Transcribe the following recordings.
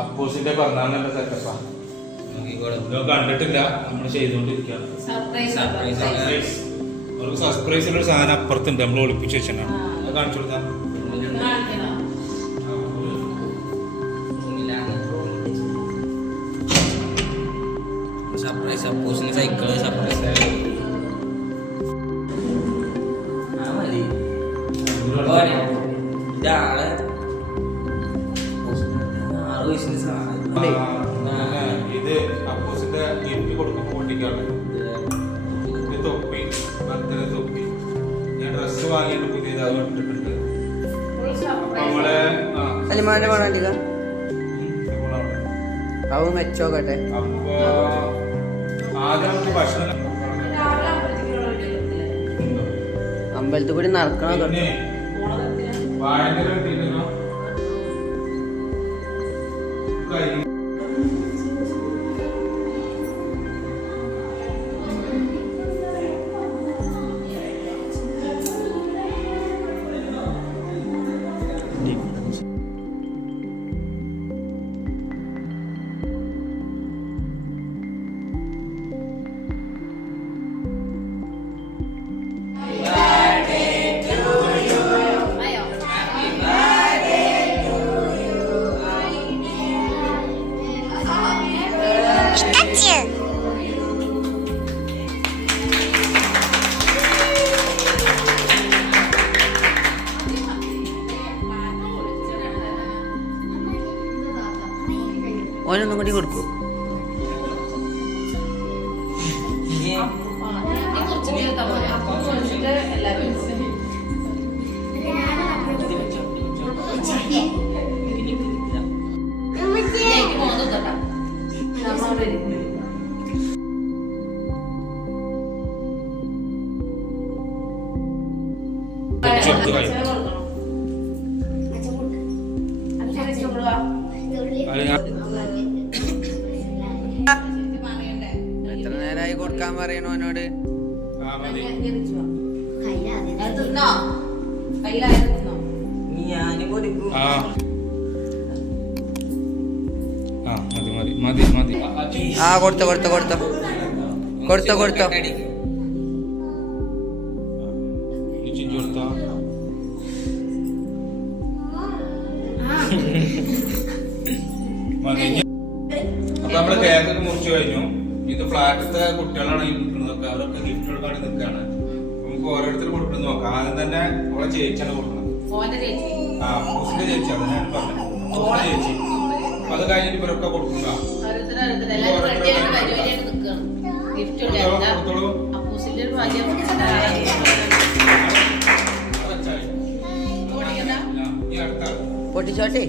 അപ്പൂസിന്റെ പിറന്നാളിന്റെ സെറ്റപ്പാ കണ്ടിട്ടില്ല. നമ്മൾ ചെയ്തോണ്ടിരിക്കുകയാണ്. അവർക്ക് സർപ്രൈസ് ഉള്ള സാധനം അപ്പുറത്തുണ്ട്, നമ്മൾ ഒളിപ്പിച്ച് വെച്ചാണ്. അത് കാണിച്ചു കൊടുത്താ സർപ്രൈസ്. അപ്പൂസിന് cycle surprise. ഇതാണ് ഇത് അപ്പൂസിന്റെ ഗിഫ്റ്റ് കൊടുക്കുമ്പോൾ പൊട്ടിക്കാണ്. തൊപ്പി, ബർത്ത്ഡേ തൊപ്പി. ഞാൻ ഡ്രസ് വാങ്ങിയിട്ട് പുതിയതായി ഇട്ടിട്ടുണ്ട്. നമ്മളെ മെച്ചോക്കട്ടെ. അപ്പൊ ആദ്യം നമുക്ക് ഭക്ഷണം അമ്പലത്തിൽ കൂടി നടക്കണം. ഭയങ്കര ഓനൊന്നും കൂടി കൊടുക്കൂ. എത്ര നേരമായി കൊടുക്കാൻ പറയണു അവനോട്? ആ കൊടുത്തോ കൊടുത്തോ കൊടുത്തോ കൊടുത്തോ കൊടുത്തോ. അപ്പൊ നമ്മള് കേക്കൊക്കെ മുറിച്ചു കഴിഞ്ഞു. ഇത് ഫ്ലാറ്റത്തെ കുട്ടികളാണ് ഈ നിൽക്കുന്നതൊക്കെ. അവരൊക്കെ ഗിഫ്റ്റ് കൊടുക്കാൻ നിൽക്കുകയാണ്. നമുക്ക് ഓരോരുത്തർ കൊടുക്കുന്നു നോക്കാം. ആദ്യം തന്നെ ഓളെ ചേച്ചിയാണ് കൊടുക്കുന്നത്. പൂസിന്റെ ചേച്ചിയാണ് ഞാൻ പറഞ്ഞത്. പൂസിന്റെ ചേച്ചി. അപ്പൊ അത് കഴിഞ്ഞിട്ട് ഇവരൊക്കെ കൊടുക്കുക. പൊട്ടിച്ചോട്ടെ.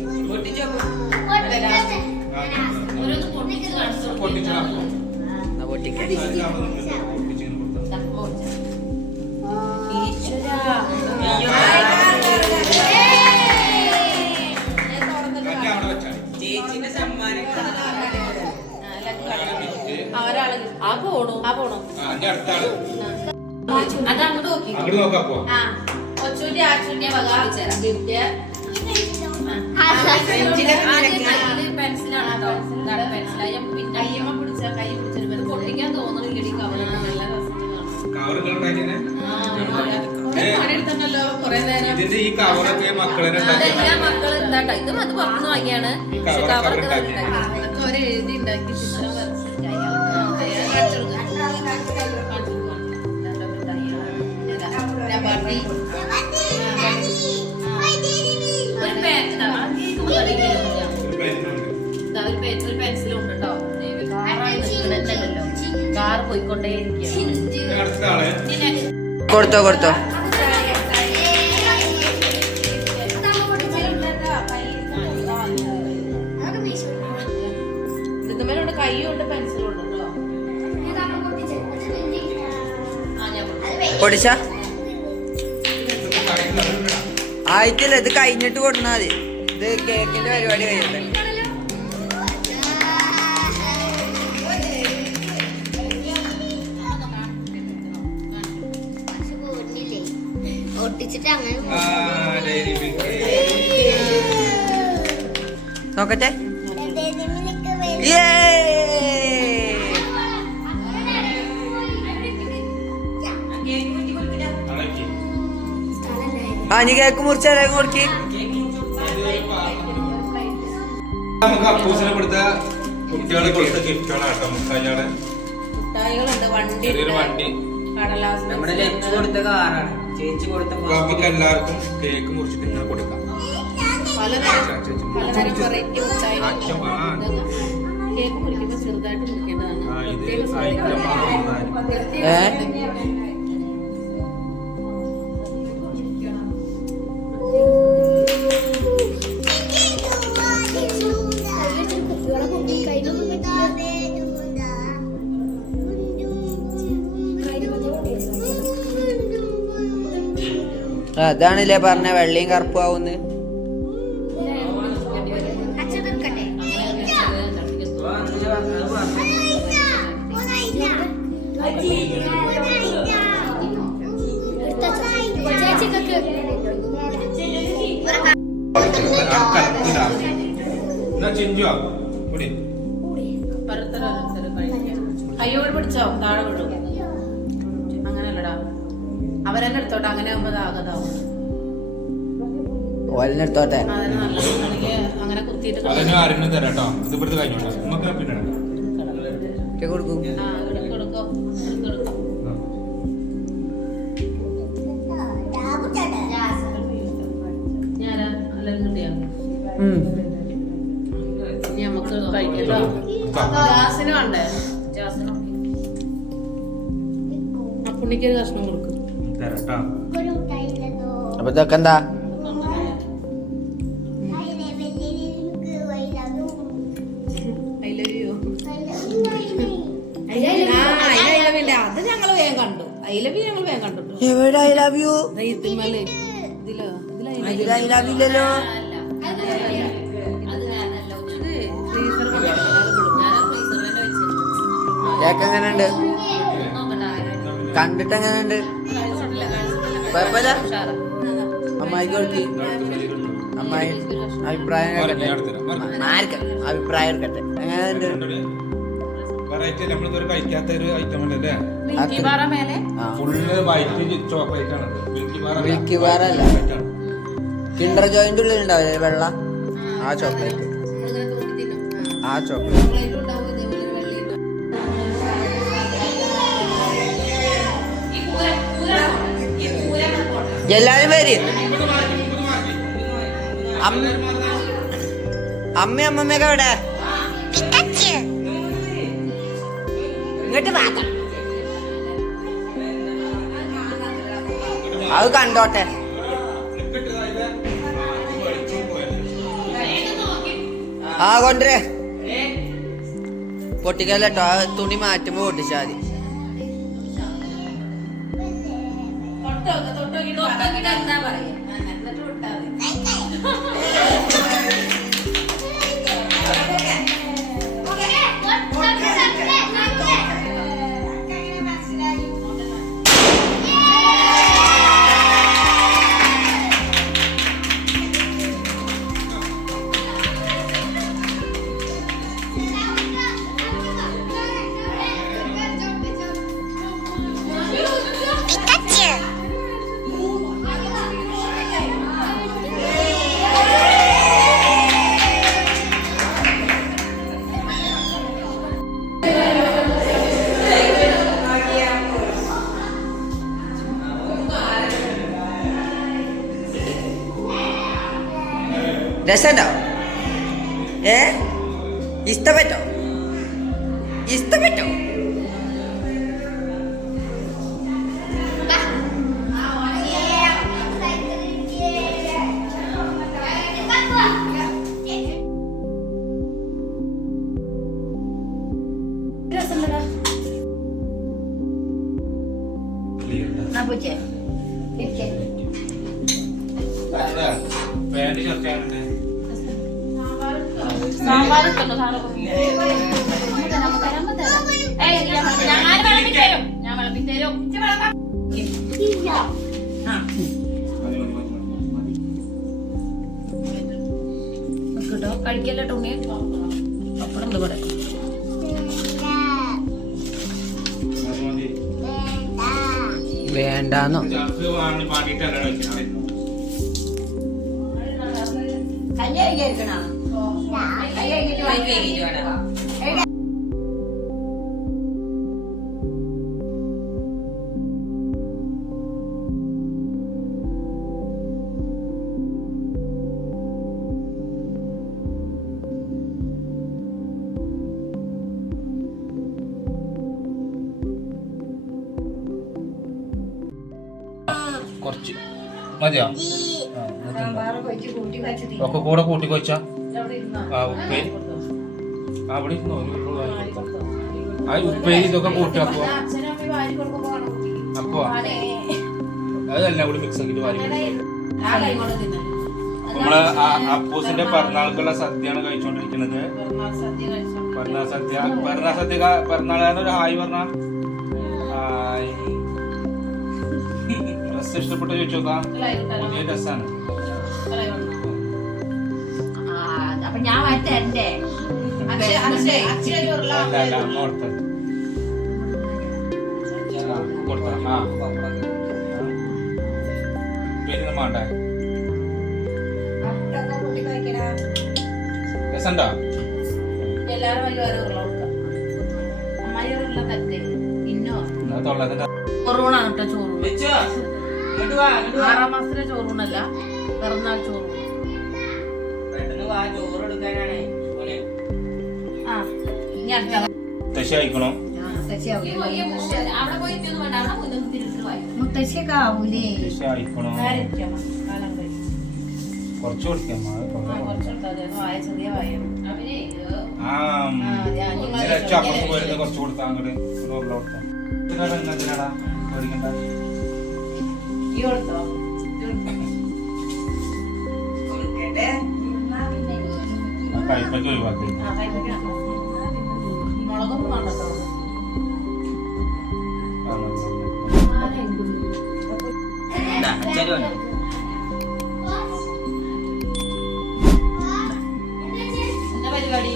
അങ്ങോട്ട് നോക്കാപ്പോ ഇതിന്റെ ഈ കവറൊക്കെ മക്കളെ ഇത് അത് പുറത്തുനിന്ന് വാങ്ങിയാണ്. എഴുതി ഉണ്ടാക്കി പെൻസിലും ഉണ്ട് കേട്ടോ. കാർ പോയിക്കൊണ്ടേ കൊടുത്തോ കൊടുത്തോ. പൊട്ടിച്ച ആയിട്ടില്ല, ഇത് കഴിഞ്ഞിട്ട് കൊടുന്നാ മതി. ഇത് കേക്കിന്റെ പരിപാടി കഴിയട്ടെ. ഒട്ടിച്ചിട്ട് അങ്ങനെ നോക്കട്ടെ. ആ നീ കേക്ക് മുറിച്ചാലും കൊടുക്കി. നമുക്ക് അപ്പൂസിനെ കൊടുത്ത കുട്ടികളെ കൊടുത്ത ഗിഫ്റ്റാണ് കേട്ടോ. മുട്ടായികളെ മുട്ടായികളുണ്ട്, വണ്ടി ചെറിയൊരു വണ്ടി. കടലാസ് നമ്മുടെ ലച്ചു കൊടുത്ത കാറാണ്, ചേച്ചി കൊടുത്ത നമുക്ക് എല്ലാവർക്കും കേക്ക് മുറിച്ചിട്ട് ഇങ്ങനെ കൊടുക്കാം. പലതരം വെറൈറ്റി മുട്ടായികൾ. കേക്ക് മുറിക്കുമ്പോൾ ചെറുതായിട്ട് മുറിക്കേണ്ടതാണ്. അതാണല്ലേ പറഞ്ഞ വെള്ളയും കറുപ്പും ആവുന്ന്. കയ്യോട് പിടിച്ചോ, താഴെ വിടും. അങ്ങനെയല്ലടാ, അവരെന്നെ എടുത്തോട്ടെ. അങ്ങനെ ആകുമ്പോ ആകതാവും. ഓലെടുത്തോട്ടെ. അതിന് നല്ലതാണെങ്കിൽ അങ്ങനെ കുത്തിയിട്ട് ആരെങ്കിലും തരാം കേട്ടോ. ഇത് ഇവിടുത്തെ കഴിഞ്ഞോട്ടെ. നമുക്ക് പിന്നെ കൊടുക്കും. എടുക്കോ. ഞാനാ എല്ലാരും കിട്ടിയാ ഇനി നമുക്ക് കഴിക്കട്ടോ. ജാസിന് വേണ്ടേ? ജാസിന് അപ്പുണ്ണിക്കൊരു കഷ്ണം കൊടുക്കും. തരാം. അപ്പൊ ഇതൊക്കെ എന്താ? അത് ഞങ്ങള് വേഗം കണ്ടു. ഐലവി ഞങ്ങൾ വേഗം കണ്ടു. എവിടെ ഐ ലവ് യു? ഇതിമല്ലേ ഐ ലവ് ഇല്ലല്ലോ. കേക്ക് എങ്ങനെയുണ്ട്? കണ്ടിട്ട് എങ്ങനെയുണ്ട്? കുഴപ്പമില്ല. അമ്മായി കൊടുക്കി. അമ്മായി അഭിപ്രായം കേട്ടെ. അഭിപ്രായം എടുക്കട്ടെ. എങ്ങനെയുണ്ട്? വെറൈറ്റി നമ്മളിതൊരു കഴിക്കാത്ത ഒരു ഐറ്റം അല്ലേ. ഫുള്ള് വൈറ്റ് ചോക്ലേറ്റ് ആണ്. മിൽക്കി ബാർ അല്ല, കിൻഡർ ജോയിന്റെ ഉള്ളിൽ ഉണ്ടാവില്ലേ വെള്ള? ആ ചോക്ലേറ്റ്. ആ ചോക്ലേറ്റ് എല്ലാരും വരും. അമ്മ അമ്മമ്മയൊക്കെ എവിടെ? ഇങ്ങോട്ട് മാത്രം അത് കണ്ടോട്ടെ. ആ കൊണ്ടേ പൊട്ടിക്കല്ലോ. ആ തുണി മാറ്റുമ്പോ പൊട്ടിച്ചാ മതി. എന്താ പറയാ? രസമുണ്ടോ? ഇഷ്ടപ്പെട്ടോ? ഇഷ്ടപ്പെട്ടോ? പാന്റ് ഷർട്ട് ആണല്ലേ സാമ്പാർ ഇട്ടൊന്ന് സാറ് ഞാൻ വിളമ്പി തരും കേട്ടോ കഴിക്കല്ലോ ടോണി അപ്പഴും എന്ത് പറയാം വേണ്ടാന്നോ പാടിയിട്ടല്ല കുറച്ച് മതിയോ ഒക്കെ കൂടെ കൂട്ടി കൊച്ചാ ആ ഉപ്പേരി അവിടെ ആ ഉപ്പേരി ഇതൊക്കെ കൂട്ടി അപ്പോ അതെല്ലാം കൂടി മിക്സ് ആക്കിട്ട് വാരി നമ്മള് അപ്പൂസിന്റെ പിറന്നാൾക്കുള്ള സദ്യയാണ് കഴിച്ചോണ്ടിരിക്കുന്നത്. പിറന്നാളെന്നൊരു ഹായ് പറഞ്ഞ ഹായ്. ഡ്രസ് ഇഷ്ടപ്പെട്ടോ ചോദിച്ചോക്കാം. പുതിയ ഡ്രസ്സാണ്. അപ്പൊ ഞാൻ മാറ്റണ്ടേ പിന്നെ മാണ്ടേ രസണ്ടോ? എല്ലാരും ചോറൂണാണ് കേട്ടോ. ചോറൂണ് 6 മാസത്തിലെ ചോറൂണല്ല, പിറന്നാൾ ചോറൂണ്. അയക്കണം. മുത്തശ്ശിയൊക്കെ ആവൂലേ? കുറച്ച് കൊടുക്കാം. അപ്പുറത്ത് പോയിരുന്ന കുറച്ച് കൊടുത്താ അങ്ങോട്ട് കൊടുത്താ കൈപ്പൊക്കെ ഒഴിവാക്കി. മുളകൊന്നും വേണ്ടോ? എന്താ പരിപാടി?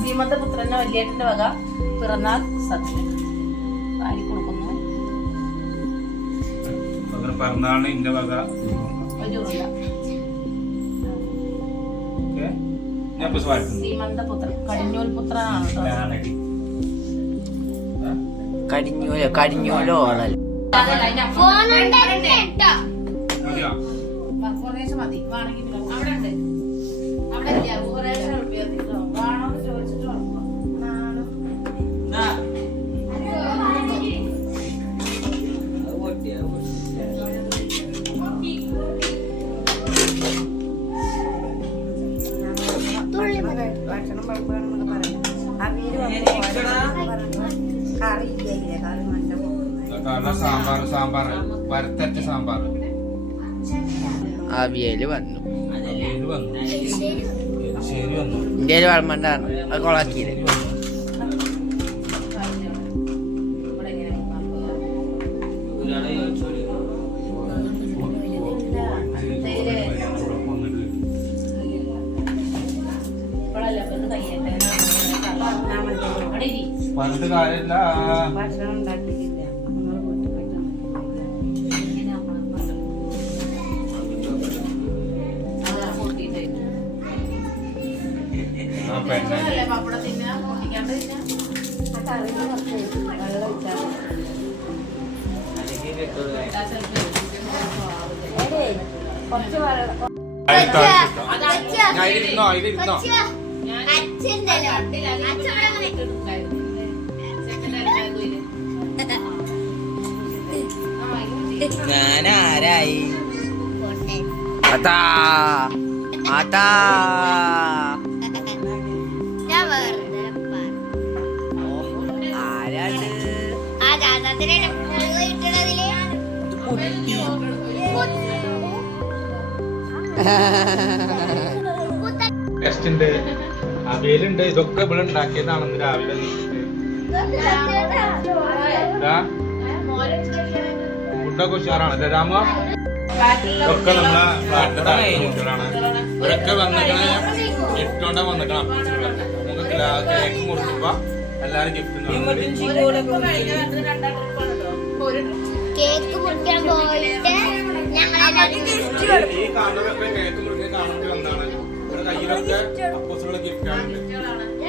ശ്രീമന്തപുത്രന്റെ വലിയേട്ടന്റെ വക പിറന്നാൾ സദ്യ വാരി കൊടുക്കുന്നു. പിറന്നാളിന് ഇന്റെ വക ശ്രീമന്തപുത്രൻ കടിഞ്ഞൂൽ പുത്രനാണ് കടിഞ്ഞൂലോ ആണല്ലോ. കുറേശ്ശെ മതി. വേണമെങ്കിൽ അവിടെ ഉണ്ട്, അവിടെ ഇല്ല. കുറേശ്ശെ വേണോന്ന് ചോദിച്ചിട്ട് സാമ്പാർ വരത്തറ്റ സാമ്പാർ. അവിയല് വന്നു. ശരി വന്നു. ഇന്ത്യയിൽ വളമണ്ടാണ് അത് കൊളാക്കിയത്. പറഞ്ഞിട്ട് കാര്യമില്ല. ഞാനാരായി അതാ അതാ ആരാണ് ആ ജാതത്തിലെ ടെസ്റ്റ് ഉണ്ട്, അവിയലുണ്ട്. ഇതൊക്കെ ഇവിടെ ഉണ്ടാക്കിയതാണെന്ന് രാവിലെ ഫുഡൊക്കെ ഉഷാറാണല്ലേ രാമ? ഇതൊക്കെ നമ്മളെ ഫ്ലാറ്റിന്റെ താഴത്തെ കുട്ടികളാണ്. ഇവരൊക്കെ വന്നിക്കണ ഗിഫ്റ്റോണ്ടാ വന്നിക്കണ. നമുക്ക് കേക്ക് മുറിച്ചപ്പോ എല്ലാരും ഗിഫ്റ്റ് കേക്ക് മുറിക്കാൻ പോയിട്ട് ഞങ്ങൾ ഈ കാണുന്നതൊക്കെ കേക്ക് മുറിക്കാൻ കാണേണ്ടി വന്നാണ്. ഇവിടെ കയ്യിലൊക്കെ അപ്പോസുള്ള ഗിഫ്റ്റാണ്.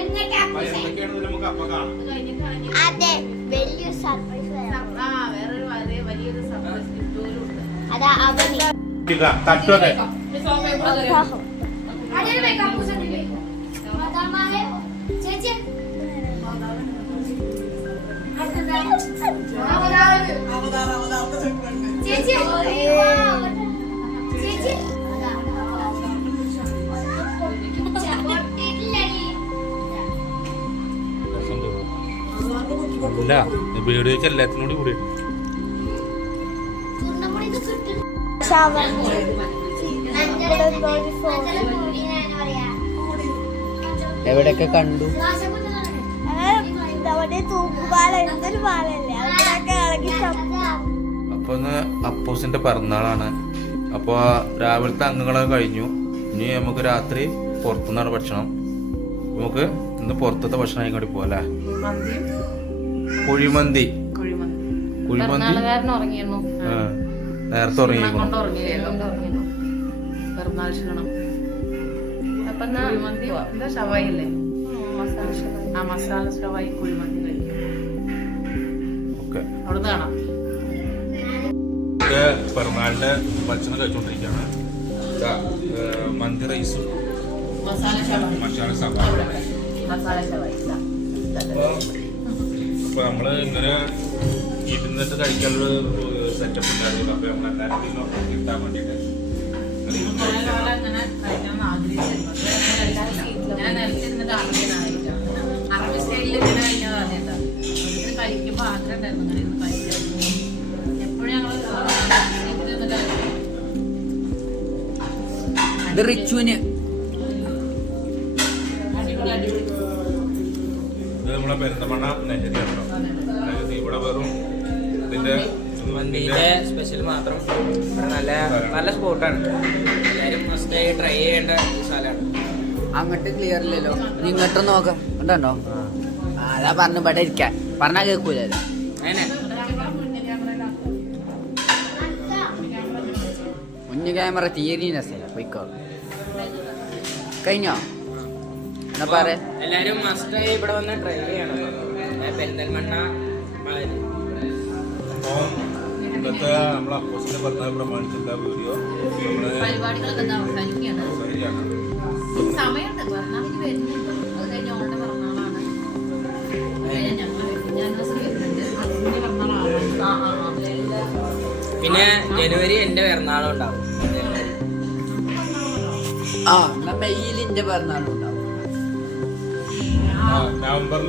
എന്തൊക്കെയാണ് നമുക്ക് അപ്പൊ കാണാം. അതെ വലിയൊരു സർപ്രൈസ് വലിയൊരു സർപ്രൈസ് ഗിഫ്റ്റ് പോലും ഉണ്ട്. അതാ അവന് തട്ടോടെ ചേച്ചി ചേച്ചി ചേച്ചി ഇല്ല വീഡിയോക്ക് എല്ലാത്തിനോടും കൂടി എവിടെയൊക്കെ കണ്ടു? അപ്പൊ ഇന്ന് അപ്പൂസിന്റെ പിറന്നാളാണ്. അപ്പൊ രാവിലത്തെ അംഗങ്ങളൊക്കെ കഴിഞ്ഞു. ഇനി നമുക്ക് രാത്രി പുറത്തുനിന്നാണ് ഭക്ഷണം. നമുക്ക് ഇന്ന് പുറത്തത്തെ ഭക്ഷണം കൂടി പോവല്ലേ? കുഴിമന്തി. കുഴിമന്തി നേരത്തെ ഉറങ്ങിയിരിക്കണം. മസാല ഷവായി കുഴിമന്തി കഴിക്കും. ഓക്കെ, അവിടെ കാണാം. പിറന്നാളിന്റെ ഭക്ഷണം കഴിച്ചോണ്ടിരിക്കുകയാണ്. മന്തി റൈസും മസാല ഷവായി മസാല സവാള. മസാല ഷവായി അപ്പൊ നമ്മള് ഇങ്ങനെ ഇരുന്നിട്ട് കഴിക്കാനുള്ള സെറ്റപ്പ് ഉണ്ടായിരുന്നു. അപ്പൊ നമ്മളെല്ലാവരും കിട്ടാൻ വേണ്ടിട്ട് ഞാൻ നിലത്തിരുന്നിട്ട് അറിയാനായില്ല. അറബി സ്റ്റൈലിൽ ഇങ്ങനെ കഴിഞ്ഞത് അറിയണ്ട. കഴിക്കുമ്പോ ആഗ്രഹം ഉണ്ടായിരുന്നു ഇങ്ങനെ ഇരുന്ന് കഴിക്കണം. എപ്പോഴും ഞങ്ങള് ഇത് റിച്ചുവിന് അടിപൊളി അടിപൊളി. ഇത് നമ്മളെ പെരുന്തമണ്ണ നെഹരി ആണല്ലോ. നെഹരി ഇവിടെ വെറും ഇതിന്റെ മന്തിന്റെ സ്പെഷ്യൽ മാത്രം. ഇവിടെ നല്ല നല്ല സ്പോട്ടാണ്. എല്ലാവരും മസ്റ്റ് ട്രൈ ചെയ്യേണ്ട സ്ഥലമാണ്. അങ്ങോട്ട് ക്ലിയർ ഇല്ലല്ലോ, ഇങ്ങോട്ട് നോക്കാം. ഉണ്ടോ? അതാ പറഞ്ഞു ഇവിടെ ഇരിക്കാൻ പറഞ്ഞാ കേൾക്കൂലല്ലോ. അങ്ങനെ കുഞ്ഞു ക്യാമറ തീരെ രസമില്ല. പോയിക്കോ. കഴിഞ്ഞോ? എന്നാ പറയാ. എല്ലാവരും മസ്റ്റ് ഇവിടെ വന്ന് ട്രൈ ചെയ്യണം. പെരിന്തൽമണ്ണ ഇന്നത്തെ നമ്മളെ അപ്പോസിന്റെ പിറന്നാൾ പ്രമാണിച്ചിട്ടുള്ള വീഡിയോ നമ്മള് പരിപാടികളൊക്കെ എന്താ അവസാനിക്കുകയാണ്. ശരിയാണ്. സമയമുണ്ട്, പിറന്നാളിന് വരുന്നുണ്ട്. അത് കഴിഞ്ഞ ഓളുടെ പിറന്നാളാണ്. പിന്നെ ജനുവരി എന്റെ പിറന്നാളും ഉണ്ടാവും. ആ എന്നാ മെയ്യിലിന്റെ പിറന്നാളുണ്ടാവും. നവംബറിൽ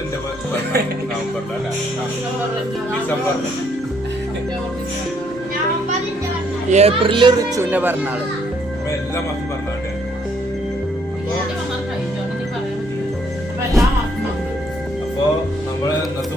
നവംബറിലല്ല, ഡിസംബറിൽ. ഏപ്രിലില് റിച്ചുവിന്റെ പിറന്നാള്. അപ്പൊ എല്ലാ മാസം പറഞ്ഞാൽ അപ്പൊ നമ്മള് ഇന്നത്തെ